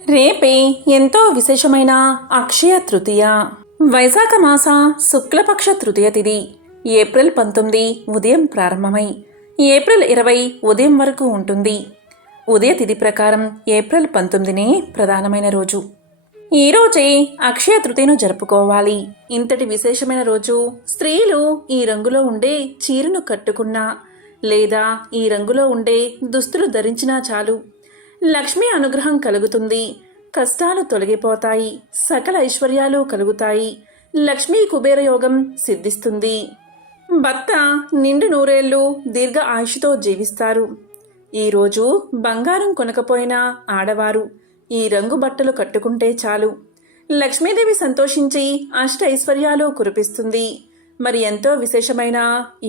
రేపే ఎంతో విశేషమైన అక్షయ తృతీయ. వైశాఖ మాస శుక్లపక్ష తృతీయ తిథి ఏప్రిల్ 19 ఉదయం ప్రారంభమై ఏప్రిల్ 20 ఉదయం వరకు ఉంటుంది. ఉదయ తిథి ప్రకారం ఏప్రిల్ 19నే ప్రధానమైన రోజు. ఈరోజే అక్షయ తృతీయను జరుపుకోవాలి. ఇంతటి విశేషమైన రోజు స్త్రీలు ఈ రంగులో ఉండే చీరను కట్టుకున్నా లేదా ఈ రంగులో ఉండే దుస్తులు ధరించినా చాలు, లక్ష్మీ అనుగ్రహం కలుగుతుంది, కష్టాలు తొలగిపోతాయి, సకల ఐశ్వర్యాలు కలుగుతాయి, లక్ష్మీ కుబేర యోగం సిద్ధిస్తుంది. భర్త నిండు నూరేళ్లు దీర్ఘ ఆయుష్తో జీవిస్తారు. ఈరోజు బంగారం కొనకపోయినా ఆడవారు ఈ రంగు బట్టలు కట్టుకుంటే చాలు, లక్ష్మీదేవి సంతోషించి అష్ట ఐశ్వర్యాలు కురిపిస్తుంది. మరి ఎంతో విశేషమైన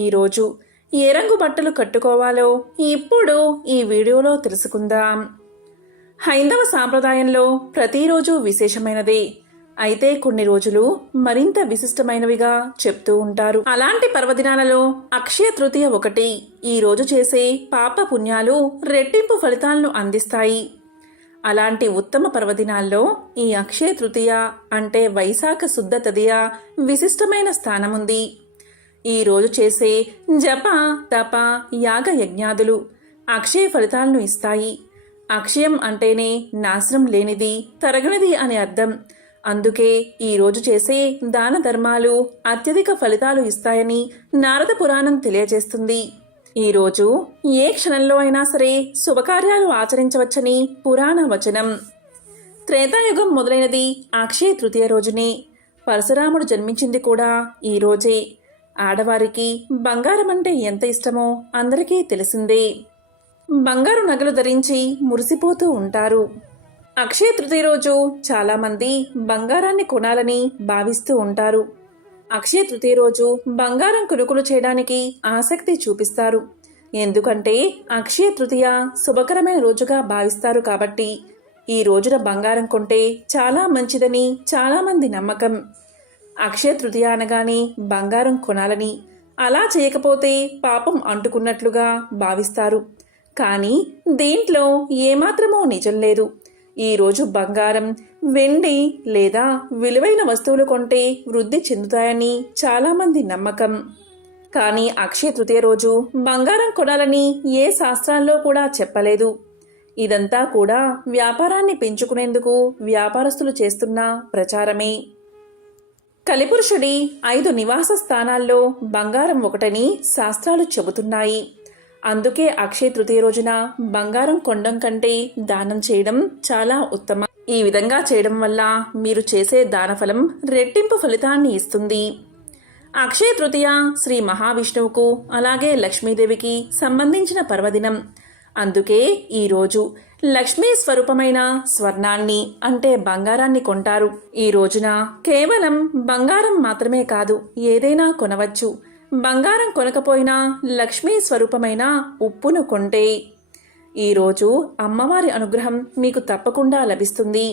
ఈరోజు ఏ రంగు బట్టలు కట్టుకోవాలో ఇప్పుడు ఈ వీడియోలో తెలుసుకుందాం. హైందవ సాంప్రదాయంలో ప్రతిరోజు విశేషమైనదే, అయితే కొన్ని రోజులు మరింత విశిష్టమైనవిగా చెప్తూ ఉంటారు. అలాంటి పర్వదినాలలో అక్షయ తృతీయ ఒకటి. ఈ రోజు చేసే పాప పుణ్యాలు రెట్టింపు ఫలితాలను అందిస్తాయి. అలాంటి ఉత్తమ పర్వదినాల్లో ఈ అక్షయ తృతీయ అంటే వైశాఖ శుద్ధ తదియ విశిష్టమైన స్థానముంది. ఈ రోజు చేసే జప తప యాగ యజ్ఞాదులు అక్షయ ఫలితాలను ఇస్తాయి. అక్షయం అంటేనే నాశనం లేనిది, తరగనిది అని అర్థం. అందుకే ఈ రోజు చేసే దాన ధర్మాలు అత్యధిక ఫలితాలు ఇస్తాయని నారద పురాణం తెలియజేస్తుంది. ఈరోజు ఏ క్షణంలో అయినా సరే శుభకార్యాలు ఆచరించవచ్చని పురాణ వచనం. త్రేతాయుగం మొదలైనది అక్షయ తృతీయ రోజునే. పరశురాముడు జన్మించింది కూడా ఈ రోజే. ఆడవారికి బంగారం అంటే ఎంత ఇష్టమో అందరికీ తెలిసిందే. బంగారు నగలు ధరించి మురిసిపోతూ ఉంటారు. అక్షయ తృతీయ రోజు చాలామంది బంగారాన్ని కొనాలని భావిస్తూ ఉంటారు. అక్షయ తృతీయ రోజు బంగారం కొనుగోలు చేయడానికి ఆసక్తి చూపిస్తారు. ఎందుకంటే అక్షయ తృతీయ శుభకరమైన రోజుగా భావిస్తారు కాబట్టి. ఈ రోజున బంగారం కొంటే చాలా మంచిదని చాలామంది నమ్మకం. అక్షయ తృతీయ అనగానే బంగారం కొనాలని, అలా చేయకపోతే పాపం అంటుకున్నట్లుగా భావిస్తారు. కానీ దీంట్లో ఏమాత్రమూ నిజం లేదు. ఈరోజు బంగారం, వెండి లేదా విలువైన వస్తువులు కొంటే వృద్ధి చెందుతాయని చాలామంది నమ్మకం. కానీ అక్షయ తృతీయ రోజు బంగారం కొనాలని ఏ శాస్త్రాల్లో కూడా చెప్పలేదు. ఇదంతా కూడా వ్యాపారాన్ని పెంచుకునేందుకు వ్యాపారస్తులు చేస్తున్న ప్రచారమే. కలిపురుషుడి 5 నివాస స్థానాల్లో బంగారం ఒకటని శాస్త్రాలు చెబుతున్నాయి. అందుకే అక్షయ తృతీయ రోజున బంగారం కొనడం కంటే దానం చేయడం చాలా ఉత్తమం. ఈ విధంగా చేయడం వల్ల మీరు చేసే దానఫలం రెట్టింపు ఫలితాన్ని ఇస్తుంది. అక్షయ తృతీయ శ్రీ మహావిష్ణువుకు అలాగే లక్ష్మీదేవికి సంబంధించిన పర్వదినం. అందుకే ఈరోజు లక్ష్మీ స్వరూపమైన స్వర్ణాన్ని అంటే బంగారాన్ని కొంటారు. ఈ రోజున కేవలం బంగారం మాత్రమే కాదు, ఏదైనా కొనవచ్చు. బంగారం కొనకపోయినా లక్ష్మీ స్వరూపమైన ఉప్పును కొంటే ఈరోజు అమ్మవారి అనుగ్రహం మీకు తప్పకుండా లభిస్తుంది.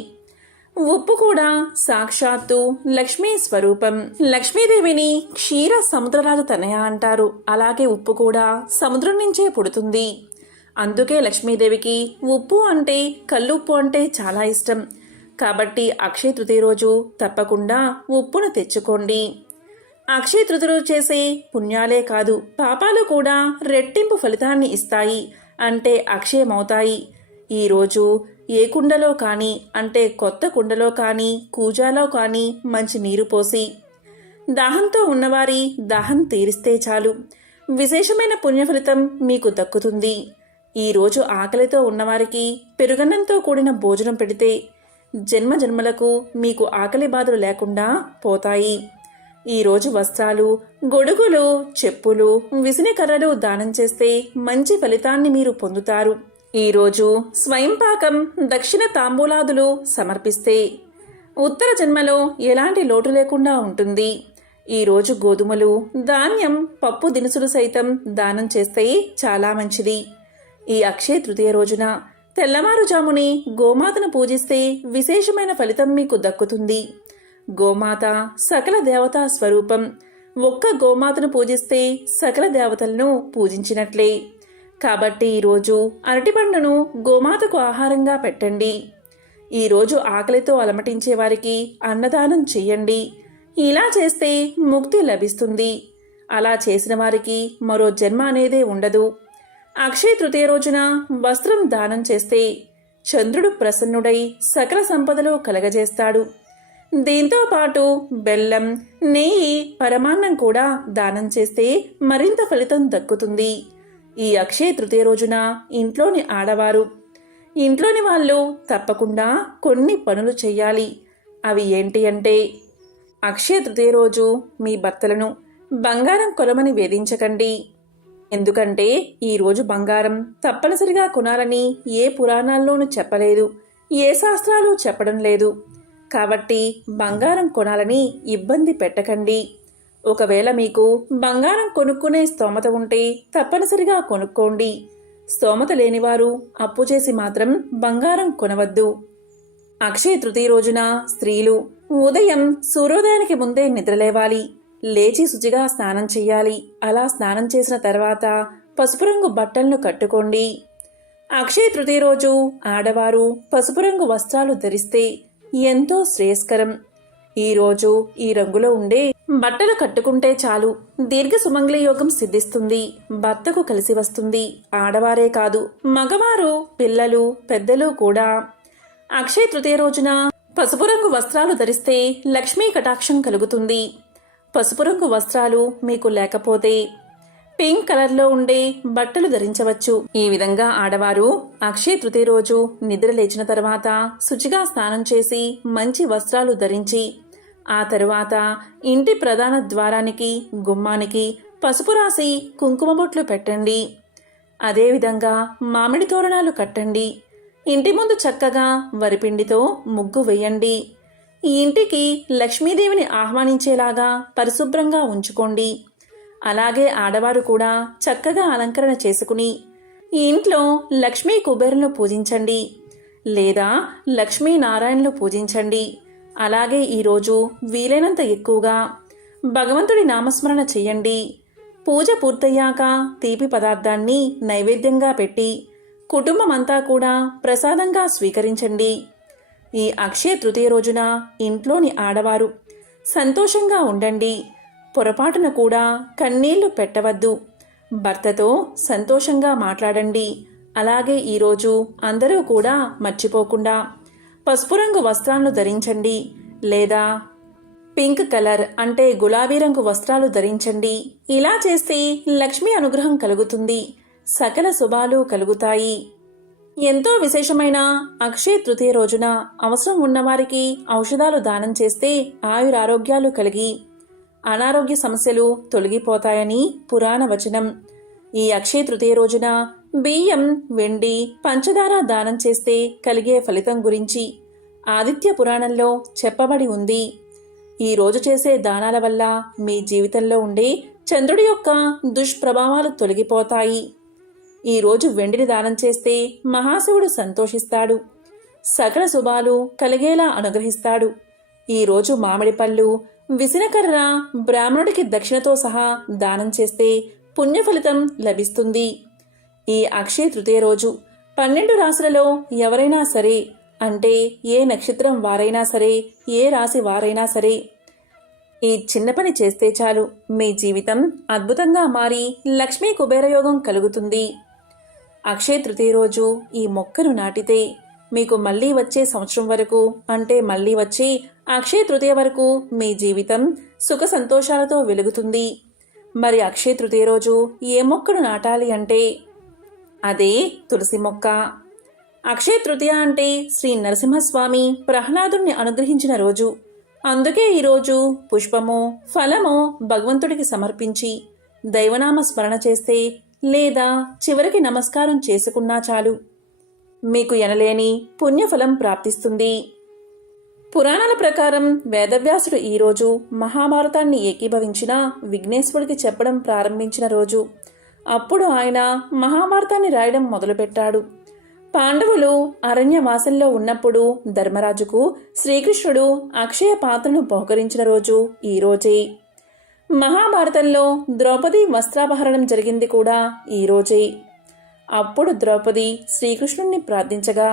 ఉప్పు కూడా సాక్షాత్తు లక్ష్మీ స్వరూపం. లక్ష్మీదేవిని క్షీర సముద్రరాజ తనయ అంటారు. అలాగే ఉప్పు కూడా సముద్రం నుంచే పుడుతుంది. అందుకే లక్ష్మీదేవికి ఉప్పు అంటే, కల్లుప్పు అంటే చాలా ఇష్టం. కాబట్టి అక్షయ తృతీయ రోజు తప్పకుండా ఉప్పును తెచ్చుకోండి. అక్షయ తృతీయ రోజు చేసే పుణ్యాలే కాదు, పాపాలు కూడా రెట్టింపు ఫలితాన్ని ఇస్తాయి, అంటే అక్షయమవుతాయి. ఈరోజు ఏ కుండలో కానీ, అంటే కొత్త కుండలో కానీ, కూజాలో కానీ మంచి నీరు పోసి దాహంతో ఉన్నవారి దాహం తీరిస్తే చాలు, విశేషమైన పుణ్యఫలితం మీకు దక్కుతుంది. ఈరోజు ఆకలితో ఉన్నవారికి పెరుగన్నంతో కూడిన భోజనం పెడితే జన్మ జన్మలకు మీకు ఆకలి బాధలు లేకుండా పోతాయి. ఈరోజు వస్త్రాలు, గొడుగులు, చెప్పులు, విసిని కర్రలు దానం చేస్తే మంచి ఫలితాన్ని మీరు పొందుతారు. ఈరోజు స్వయంపాకం, దక్షిణ తాంబూలాదులు సమర్పిస్తే ఉత్తర జన్మలో ఎలాంటి లోటు లేకుండా ఉంటుంది. ఈరోజు గోధుమలు, ధాన్యం, పప్పు దినుసులు సైతం దానం చేస్తే చాలా మంచిది. ఈ అక్షయ తృతీయ రోజున తెల్లవారుజాముని గోమాతను పూజిస్తే విశేషమైన ఫలితం మీకు దక్కుతుంది. గోమాత సకల దేవతా స్వరూపం. ఒక్క గోమాతను పూజిస్తే సకల దేవతలను పూజించినట్లే. కాబట్టి ఈరోజు అరటిపండును గోమాతకు ఆహారంగా పెట్టండి. ఈరోజు ఆకలితో అలమటించే వారికి అన్నదానం చెయ్యండి. ఇలా చేస్తే ముక్తి లభిస్తుంది. అలా చేసిన వారికి మరో జన్మ అనేదే ఉండదు. అక్షయ తృతీయ రోజున వస్త్రం దానం చేస్తే చంద్రుడు ప్రసన్నుడై సకల సంపదలు కలగజేస్తాడు. దీంతో పాటు బెల్లం, నెయ్యి, పరమాన్నం కూడా దానం చేస్తే మరింత ఫలితం దక్కుతుంది. ఈ అక్షయ తృతీయ రోజున ఇంట్లోని ఆడవారు, ఇంట్లోని వాళ్ళు తప్పకుండా కొన్ని పనులు చెయ్యాలి. అవి ఏంటి అంటే, అక్షయ తృతీయ రోజు మీ భర్తలను బంగారం కొనమని వేధించకండి. ఎందుకంటే ఈరోజు బంగారం తప్పనిసరిగా కొనాలని ఏ పురాణాల్లోనూ చెప్పలేదు, ఏ శాస్త్రాలు చెప్పడం లేదు. కాబట్టి బంగారం కొనాలని ఇబ్బంది పెట్టకండి. ఒకవేళ మీకు బంగారం కొనుక్కునే స్తోమత ఉంటే తప్పనిసరిగా కొనుక్కోండి. స్తోమత లేనివారు అప్పు చేసి మాత్రం బంగారం కొనవద్దు. అక్షయ తృతీయ రోజున స్త్రీలు ఉదయం సూర్యోదయానికి ముందే నిద్రలేవాలి. లేచి శుచిగా స్నానం చెయ్యాలి. అలా స్నానం చేసిన తర్వాత పసుపు రంగు బట్టలను కట్టుకోండి. అక్షయ తృతీయ రోజు ఆడవారు పసుపు రంగు వస్త్రాలు ధరిస్తే ఎంతో శ్రేయస్కరం. ఈరోజు ఈ రంగులో ఉండే బట్టలు కట్టుకుంటే చాలు, దీర్ఘ సుమంగళి యోగం సిద్ధిస్తుంది. భర్తకు కలిసి వస్తుంది. ఆడవారే కాదు, మగవారు, పిల్లలు, పెద్దలు కూడా. అక్షయ తృతీయ రోజున పసుపు రంగు వస్త్రాలు ధరిస్తే లక్ష్మీ కటాక్షం కలుగుతుంది. పసుపు రంగు వస్త్రాలు మీకు లేకపోతే పింక్ కలర్లో ఉండే బట్టలు ధరించవచ్చు. ఈ విధంగా ఆడవారు అక్షయ తృతీయ రోజు నిద్ర లేచిన తర్వాత శుచిగా స్నానం చేసి మంచి వస్త్రాలు ధరించి ఆ తరువాత ఇంటి ప్రధాన ద్వారానికి, గుమ్మానికి పసుపు రాసి కుంకుమ బొట్లు పెట్టండి. అదేవిధంగా మామిడి తోరణాలు కట్టండి. ఇంటి ముందు చక్కగా వరిపిండితో ముగ్గు వేయండి. ఈ ఇంటికి లక్ష్మీదేవిని ఆహ్వానించేలాగా పరిశుభ్రంగా ఉంచుకోండి. అలాగే ఆడవారు కూడా చక్కగా అలంకరణ చేసుకుని ఈ ఇంట్లో లక్ష్మీ కుబేరులను పూజించండి లేదా లక్ష్మీనారాయణలు పూజించండి. అలాగే ఈరోజు వీలైనంత ఎక్కువగా భగవంతుడి నామస్మరణ చెయ్యండి. పూజ పూర్తయ్యాక తీపి పదార్థాన్ని నైవేద్యంగా పెట్టి కుటుంబమంతా కూడా ప్రసాదంగా స్వీకరించండి. ఈ అక్షయ తృతీయ రోజున ఇంట్లోని ఆడవారు సంతోషంగా ఉండండి. పొరపాటున కూడా కన్నీళ్లు పెట్టవద్దు. భర్తతో సంతోషంగా మాట్లాడండి. అలాగే ఈరోజు అందరూ కూడా మర్చిపోకుండా పసుపు రంగు వస్త్రాలను ధరించండి లేదా పింక్ కలర్ అంటే గులాబీ రంగు వస్త్రాలు ధరించండి. ఇలా చేస్తే లక్ష్మీ అనుగ్రహం కలుగుతుంది. సకల శుభాలు కలుగుతాయి. ఎంతో విశేషమైన అక్షయ తృతీయ రోజున అవసరం ఉన్నవారికి ఔషధాలు దానం చేస్తే ఆయురారోగ్యాలు కలిగి అనారోగ్య సమస్యలు తొలగిపోతాయని పురాణ వచనం. ఈ అక్షయ తృతీయ రోజున బియ్యం, వెండి, పంచదార దానం చేస్తే కలిగే ఫలితం గురించి ఆదిత్య పురాణంలో చెప్పబడి ఉంది. ఈ రోజు చేసే దానాల వల్ల మీ జీవితంలో ఉండే చంద్రుడి యొక్క దుష్ప్రభావాలు తొలగిపోతాయి. ఈ రోజు వెండిని దానం చేస్తే మహాశివుడు సంతోషిస్తాడు. సకల శుభాలు కలిగేలా అనుగ్రహిస్తాడు. ఈ రోజు మామిడి పళ్ళు, విసనకర్ర బ్రాహ్మణుడికి దక్షిణతో సహా దానం చేస్తే పుణ్యఫలితం లభిస్తుంది. ఈ అక్షయ తృతీయ రోజు 12 రాశులలో ఎవరైనా సరే, అంటే ఏ నక్షత్రం వారైనా సరే, ఏ రాశి వారైనా సరే ఈ చిన్న పని చేస్తే చాలు మీ జీవితం అద్భుతంగా మారి లక్ష్మీ కుబేరయోగం కలుగుతుంది. అక్షయ తృతీయ రోజు ఈ మొక్కను నాటితే మీకు మళ్ళీ వచ్చే సంవత్సరం వరకు, అంటే మళ్ళీ వచ్చే అక్షయ తృతీయ వరకు మీ జీవితం సుఖ సంతోషాలతో వెలుగుతుంది. మరి అక్షయ తృతీయ రోజు ఏ మొక్కను నాటాలి అంటే అదే తులసి మొక్క. అక్షయ తృతీయ అంటే శ్రీ నరసింహస్వామి ప్రహ్లాదుణ్ణి అనుగ్రహించిన రోజు. అందుకే ఈరోజు పుష్పము, ఫలము భగవంతుడికి సమర్పించి దైవనామ స్మరణ చేస్తే లేదా చివరికి నమస్కారం చేసుకున్నా చాలు మీకు ఎనలేని పుణ్యఫలం ప్రాప్తిస్తుంది. పురాణాల ప్రకారం వేదవ్యాసుడు ఈరోజు మహాభారతాన్ని ఏకీభవించిన విఘ్నేశ్వరుడికి చెప్పడం ప్రారంభించిన రోజు. అప్పుడు ఆయన మహాభారతాన్ని రాయడం మొదలుపెట్టాడు. పాండవులు అరణ్యవాసంలో ఉన్నప్పుడు ధర్మరాజుకు శ్రీకృష్ణుడు అక్షయ పాత్రను బహుకరించిన రోజు ఈ రోజే. మహాభారతంలో ద్రౌపది వస్త్రాపహరణం జరిగింది కూడా ఈ రోజే. అప్పుడు ద్రౌపది శ్రీకృష్ణుణ్ణి ప్రార్థించగా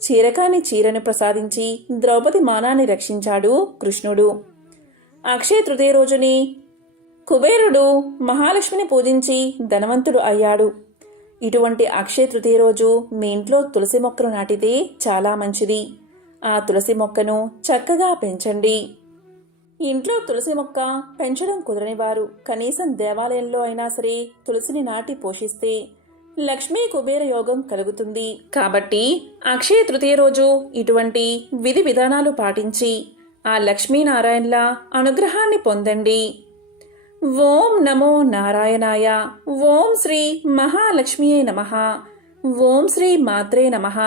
చీరకాని చీరను ప్రసాదించి ద్రౌపది మానాన్ని రక్షించాడు కృష్ణుడు. అక్షయ తృతీయ రోజుని కుబేరుడు మహాలక్ష్మిని పూజించి ధనవంతుడు అయ్యాడు. ఇటువంటి అక్షయ తృతీయ రోజు మీ ఇంట్లో తులసి మొక్కను నాటితే చాలా మంచిది. ఆ తులసి మొక్కను చక్కగా పెంచండి. ఇంట్లో తులసి మొక్క పెంచడం కుదరని వారు కనీసం దేవాలయంలో అయినా సరే తులసిని నాటి పోషిస్తే లక్ష్మీ కుబేర యోగం కలుగుతుంది. కాబట్టి అక్షయ తృతీయ రోజు ఇటువంటి విధి విధానాలు పాటించి ఆ లక్ష్మీనారాయణల అనుగ్రహాన్ని పొందండి. ఓం నమో నారాయణాయ. ఓం శ్రీ మహాలక్ష్మియే నమః. ఓం శ్రీ మాత్రే నమః.